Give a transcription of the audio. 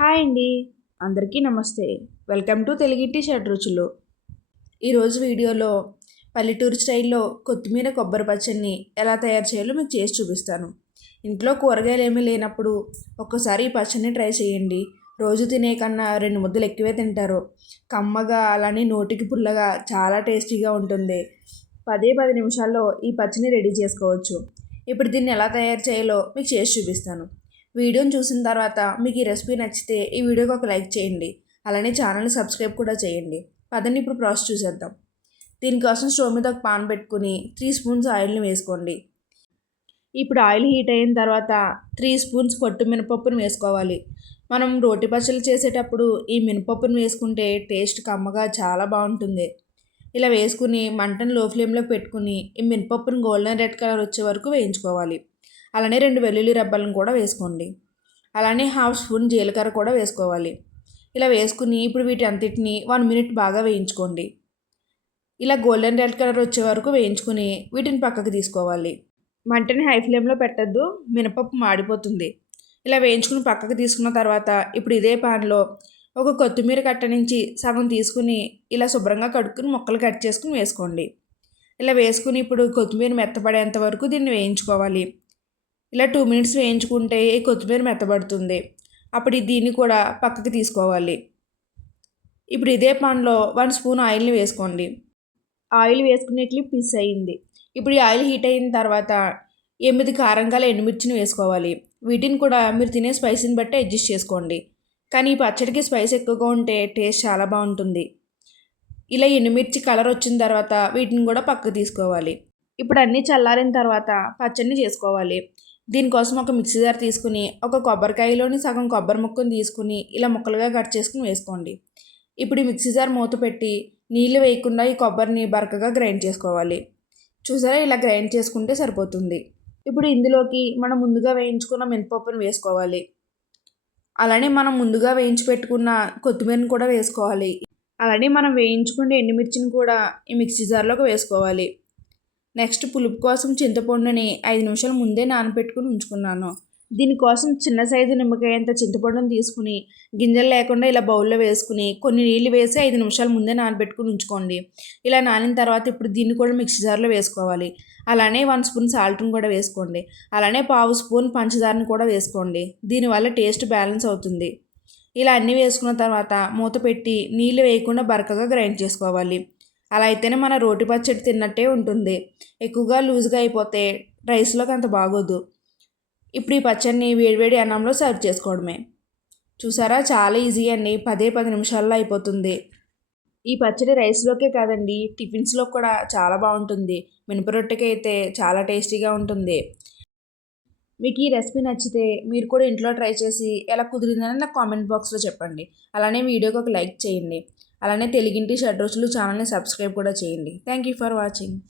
Hi అండి. అందరికీ నమస్తే. వెల్కమ్ టు తెలుగింటి షడ్ రుచులు. ఈరోజు వీడియోలో పల్లెటూరు స్టైల్లో కొత్తిమీర కొబ్బరి పచ్చడిని ఎలా తయారు చేయాలో మీకు చేసి చూపిస్తాను. ఇంట్లో కూరగాయలు ఏమీ లేనప్పుడు ఒక్కసారి ఈ పచ్చడిని ట్రై చేయండి. రోజు తినే కన్నా రెండు ముద్దలు ఎక్కువే తింటారు. కమ్మగా అలానే నోటికి పుల్లగా చాలా టేస్టీగా ఉంటుంది. పదే పది నిమిషాల్లో ఈ పచ్చడిని రెడీ చేసుకోవచ్చు. ఇప్పుడు దీన్ని ఎలా తయారు చేయాలో మీకు చేసి చూపిస్తాను. వీడియోని చూసిన తర్వాత మీకు ఈ రెసిపీ నచ్చితే ఈ వీడియోకి ఒక లైక్ చేయండి. అలానే ఛానల్ని సబ్స్క్రైబ్ కూడా చేయండి. పదండి ఇప్పుడు ప్రాసెస్ చూసేద్దాం. దీనికోసం స్టవ్ మీద ఒక పాన్ పెట్టుకుని త్రీ స్పూన్స్ ఆయిల్ని వేసుకోండి. ఇప్పుడు ఆయిల్ హీట్ అయిన తర్వాత త్రీ స్పూన్స్ పొట్టు మినపప్పును వేసుకోవాలి. మనం రోటి పచ్చళ్ళు చేసేటప్పుడు ఈ మినపప్పును వేసుకుంటే టేస్ట్ కమ్మగా చాలా బాగుంటుంది. ఇలా వేసుకుని మంటను లో ఫ్లేమ్లోకి పెట్టుకుని ఈ మినపప్పును గోల్డెన్ రెడ్ కలర్ వచ్చే వరకు వేయించుకోవాలి. అలానే రెండు వెల్లుల్లి రెబ్బలను కూడా వేసుకోండి. అలానే హాఫ్ స్పూన్ జీలకర్ర కూడా వేసుకోవాలి. ఇలా వేసుకుని ఇప్పుడు వీటి అంతటిని వన్ మినిట్ బాగా వేయించుకోండి. ఇలా గోల్డెన్ రెడ్ కలర్ వచ్చే వరకు వేయించుకుని వీటిని పక్కకు తీసుకోవాలి. మంటని హై ఫ్లేమ్లో పెట్టద్దు. మినపప్పు మాడిపోతుంది. ఇలా వేయించుకుని పక్కకు తీసుకున్న తర్వాత ఇప్పుడు ఇదే పాన్లో ఒక కొత్తిమీర కట్ట నుంచి సగం తీసుకుని ఇలా శుభ్రంగా కడుక్కుని ముక్కలు కట్ చేసుకుని వేసుకోండి. ఇలా వేసుకుని ఇప్పుడు కొత్తిమీర మెత్తపడేంత వరకు దీన్ని వేయించుకోవాలి. ఇలా టూ మినిట్స్ వేయించుకుంటే ఈ కొత్తిమీర మెత్తబడుతుంది. అప్పుడు దీన్ని కూడా పక్కకి తీసుకోవాలి. ఇప్పుడు ఇదే పాన్లో వన్ స్పూన్ ఆయిల్ని వేసుకోండి. ఆయిల్ వేసుకునేట్లు పిస్ అయింది. ఇప్పుడు ఈ ఆయిల్ హీట్ అయిన తర్వాత ఎనిమిది కారంగాల ఎండుమిర్చిని వేసుకోవాలి. వీటిని కూడా మీరు తినే స్పైసీని బట్టి అడ్జస్ట్ చేసుకోండి. కానీ ఈ పచ్చడికి స్పైస్ ఎక్కువగా ఉంటే టేస్ట్ చాలా బాగుంటుంది. ఇలా ఎండుమిర్చి కలర్ వచ్చిన తర్వాత వీటిని కూడా పక్కకు తీసుకోవాలి. ఇప్పుడు అన్నీ చల్లారిన తర్వాత పచ్చడిని చేసుకోవాలి. దీనికోసం ఒక మిక్సీ జార్ తీసుకుని ఒక కొబ్బరికాయలోని సగం కొబ్బరి ముక్కను తీసుకుని ఇలా ముక్కలుగా కట్ చేసుకుని వేసుకోండి. ఇప్పుడు ఈ మిక్సీ జార్ మూత పెట్టి నీళ్ళు వేయకుండా ఈ కొబ్బరిని బరకగా గ్రైండ్ చేసుకోవాలి. చూసారా? ఇలా గ్రైండ్ చేసుకుంటే సరిపోతుంది. ఇప్పుడు ఇందులోకి మనం ముందుగా వేయించుకున్న మినపప్పును వేసుకోవాలి. అలానే మనం ముందుగా వేయించి పెట్టుకున్న కొత్తిమీరను కూడా వేసుకోవాలి. అలానే మనం వేయించుకునే ఎండుమిర్చిని కూడా ఈ మిక్సీ జార్లోకి వేసుకోవాలి. నెక్స్ట్ పులుపు కోసం చింతపండుని ఐదు నిమిషాల ముందే నానబెట్టుకుని ఉంచుకున్నాను. దీనికోసం చిన్న సైజు నిమ్మకాయ అంత చింతపండును తీసుకుని గింజలు లేకుండా ఇలా బౌల్లో వేసుకుని కొన్ని నీళ్ళు వేసి ఐదు నిమిషాల ముందే నానబెట్టుకుని ఉంచుకోండి. ఇలా నానిన తర్వాత ఇప్పుడు దీన్ని కూడా మిక్సీ జార్లో వేసుకోవాలి. అలానే వన్ స్పూన్ సాల్ట్ని కూడా వేసుకోండి. అలానే పావు స్పూన్ పంచదారని కూడా వేసుకోండి. దీనివల్ల టేస్ట్ బ్యాలెన్స్ అవుతుంది. ఇలా అన్నీ వేసుకున్న తర్వాత మూత పెట్టి నీళ్ళు వేయకుండా బరకగా గ్రైండ్ చేసుకోవాలి. అలా అయితేనే మన రోటి పచ్చడి తిన్నట్టే ఉంటుంది. ఎక్కువగా లూజ్గా అయిపోతే రైస్లోకి అంత బాగోదు. ఇప్పుడు ఈ పచ్చడిని వేడివేడి అన్నంలో సర్వ్ చేసుకోవడమే. చూసారా? చాలా ఈజీ అండి. పదే పది నిమిషాల్లో అయిపోతుంది. ఈ పచ్చడి రైస్లోకే కాదండి టిఫిన్స్లో కూడా చాలా బాగుంటుంది. మినపరొట్టెకి అయితే చాలా టేస్టీగా ఉంటుంది. మీకు ఈ రెసిపీ నచ్చితే మీరు కూడా ఇంట్లో ట్రై చేసి ఎలా కుదిరిందని నాకు కామెంట్ బాక్స్లో చెప్పండి. అలానే వీడియోకి ఒక లైక్ చేయండి. అలానే తెలుగింటి షడ్ రోజులు ఛానల్ని సబ్స్క్రైబ్ కూడా చేయండి. Thank you for watching